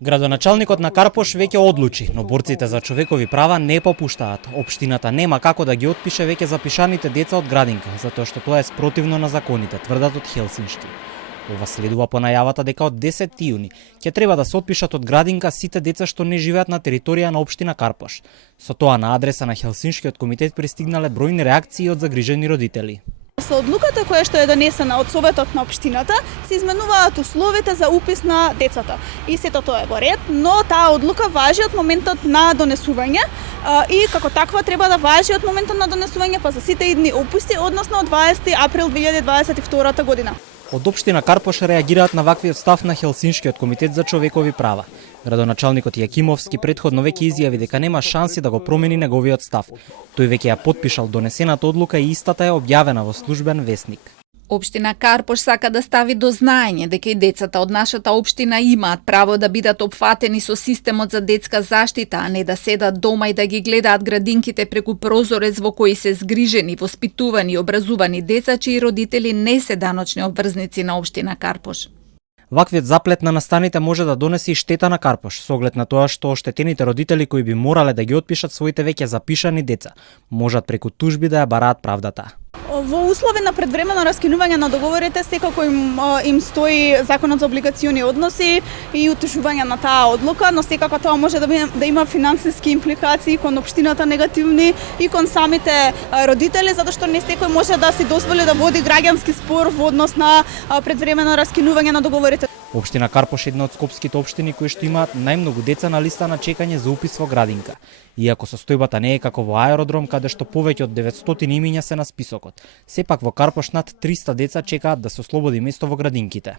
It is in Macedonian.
Градоначалникот на Карпош веќе одлучи, но борците за човекови права не попуштаат. Општината нема како да ги отпише веќе запишаните деца од градинка, затоа што тоа е спротивно на законите, тврдат од Хелсиншки. Ова следува по најавата дека од 10 јуни ќе треба да се отпишат од градинка сите деца што не живеат на територија на општина Карпош. Со тоа на адреса на Хелсиншкиот комитет пристигнале бројни реакции од загрижени родители. Со одлуката која што е донесена од Советот на општината, се изменуваат условите за упис на децата. И сето тоа е во ред, но таа одлука важи од моментот на донесување и како таква треба да важи од моментот на донесување па за сите идни уписи, односно од 20 април 2022 година. Од општина Карпош реагираат на ваквиот став на Хелсиншкиот комитет за човекови права. Градоначалникот Јакимовски претходно веќе изјави дека нема шанси да го промени неговиот став. Тој веќе ја потпишал донесената одлука и истата е објавена во службен весник. Општина Карпош сака да стави до знаење дека и децата од нашата општина имаат право да бидат опфатени со системот за детска заштита, а не да седат дома и да ги гледаат градинките преку прозорец во кои се згрижени, воспитувани и образувани деца чии родители не се даночни обврзници на општина Карпош. Ваквиот заплет на настаните може да донесе и штета на Карпош, со оглед на тоа што оштетените родители кои би морале да ги отпишат своите веќе запишани деца, можат преку тужби да ја бараат правдата. Во услови на предвремено раскинување на договорите, секако им стои Законот за облигациони односи и утешување на таа одлука, но секако тоа може да има финансиски импликации кон општината негативни и кон самите родители, затоа што не секој може да си дозволи да води граѓански спор во однос на предвремено раскинување на договорите. Општина Карпош е една од скопските општини кои што имаат најмногу деца на листа на чекање за упис во градинка. Иако состојбата не е како во аеродром, каде што повеќе од 900 имиња се на списокот, сепак во Карпош над 300 деца чекаат да се ослободи место во градинките.